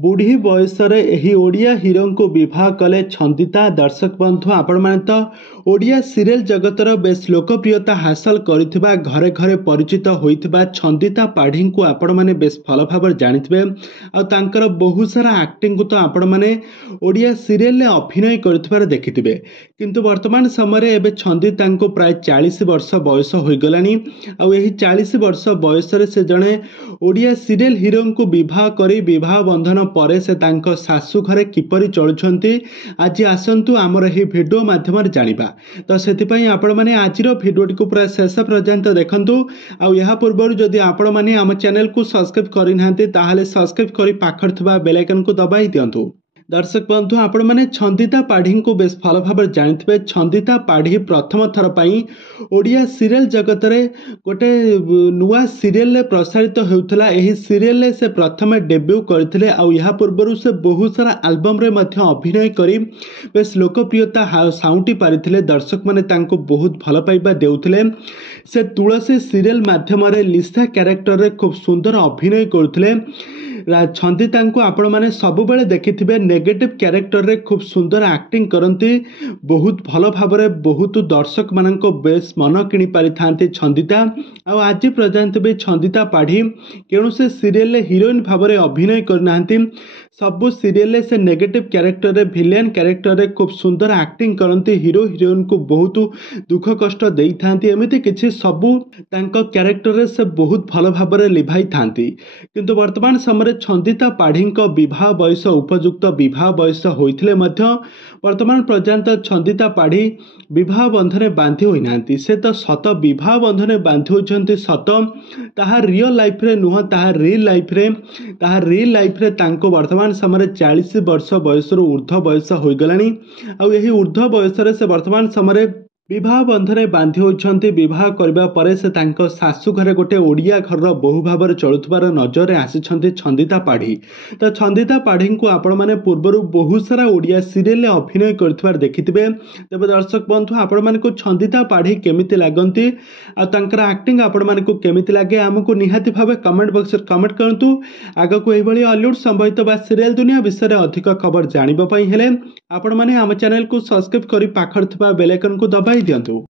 बुढ़ी बयसरे एही ओडिया हीरो को विवाह कले छंदिता। दर्शक बंधु आपण माने तो ओडिया सीरियल जगतर बेस लोकप्रियता हासिल करिथिबा घरे घरे परिचित होइथिबा छंदिता पाढ़ी को आपण माने बेस भल भाव जानिथिबे। आ तांकर बहुत सारा एक्टिंग को तो आपण माने ओडिया सीरियल ले अभिनय करिथिबार देखिथिबे। किंतु वर्तमान समय एबे छंदिता को प्राय 40 वर्ष बयस हो गलानी। आ एही 40 वर्ष बयस रे से जणे ओडिया सीरियल हीरो को विवाह करी विवाह बंधन पर से तांको सासु घरे किपरि चलुछंती आज आसंतु आमर ही वीडियो माध्यम जानिबा। तो सेतिपई आपण माने आजिर वीडियो को पूरा शेष पर्यंत देखंतु। आ यहा पूर्व जदि आपण माने आम चैनल को सब्सक्राइब करि नाहंती ताहाले सब्सक्राइब करी पाखर थबा बेल आइकन को दबाई दियंतु। दर्शक बंधु आपण माने छंदिता पाढ़ी को बेस भल भाव जानिथिबे। छंदिता पाढ़ी प्रथम थर पई ओडिया सीरियल जगत रे गोटे नुआ सीरियल ले प्रसारित होउथला। एही सीरियल ले से प्रथम डेब्यू करथिले। आ यहा पूर्व से बहुत सारा एल्बम रे मध्य अभिनय करी बेस लोकप्रियता साउंटी पारिथिले। दर्शक माने तांको बहुत भल पाइबा देउथिले। से तुलसी सीरियल माध्यम रे लिसा कैरेक्टर रे खूब सुंदर अभिनय करथिले। छंदिता को आपण माने सब बेले देखिथिबे नेगेटिव कैरेक्टर रे खूब सुंदर एक्टिंग करंती। बहुत भल भाव रे बहुत दर्शक माननको बेस मन किनि पारि थांती छंदिता। आ आज पर्यंत भी छंदिता पाढ़ी केनु से सीरियल ले हीरोइन भाव रे अभिनय करनांती। सब सीरियल से नेगेटिव कैरेक्टर रे विलेन कैरेक्टर रे खूब सुंदर एक्टिंग करंती। हीरो हीरोइन को बहुत दुख कष्ट देई थांती। एमिति किछि सबु तांको कैरेक्टर रे से बहुत भल भाव रे लिभाई थांती। किंतु वर्तमान समय छंदिता पाढ़ी विवाह बयस उपयुक्त विवाह बयस होइथिले मध्य वर्तमान पर्यंत छंदिता पाढ़ी विवाह बंधने बांधी होई नांती। से तो सत विवाह बंधने बांधी होइछंती सत ताहा रियल लाइफ रे नुह ताहा रियल लाइफ रे तांको वर्तमान समय 40 वर्ष बयस ऊर्ध्व बयस हो गलानी। आ एही ऊर्ध्व बयस रे से वर्तमान समय विवाह बंधने बांधी होइछंती। विवाह करबा परे से तांको सासु घरे गोटे ओडिया घर बहु भाव चलुथबार नजर आसिछंती छंदिता पाढ़ी। तो छंदिता पाढ़ी को आपण माने पूर्वरु बहुत सारा ओडिया सीरियल अभिनय करथबार देखिथिबे। तबे दर्शक बंधु आपण माने को छंदिता पाढ़ी केमिति लागंती आ तांकर एक्टिंग आपण माने को केमिति लागे हमको निहाती भाबे कमेंट बॉक्स रे कमेंट करंतु। आगा को एही भली हॉलीवुड संबंधित बा सीरियल दुनिया विषय रे अधिक खबर जानिबा पई हेले आपण माने हम चैनल को सब्सक्राइब करी पाखर थबा बेल आइकन को दबाई दियंतु।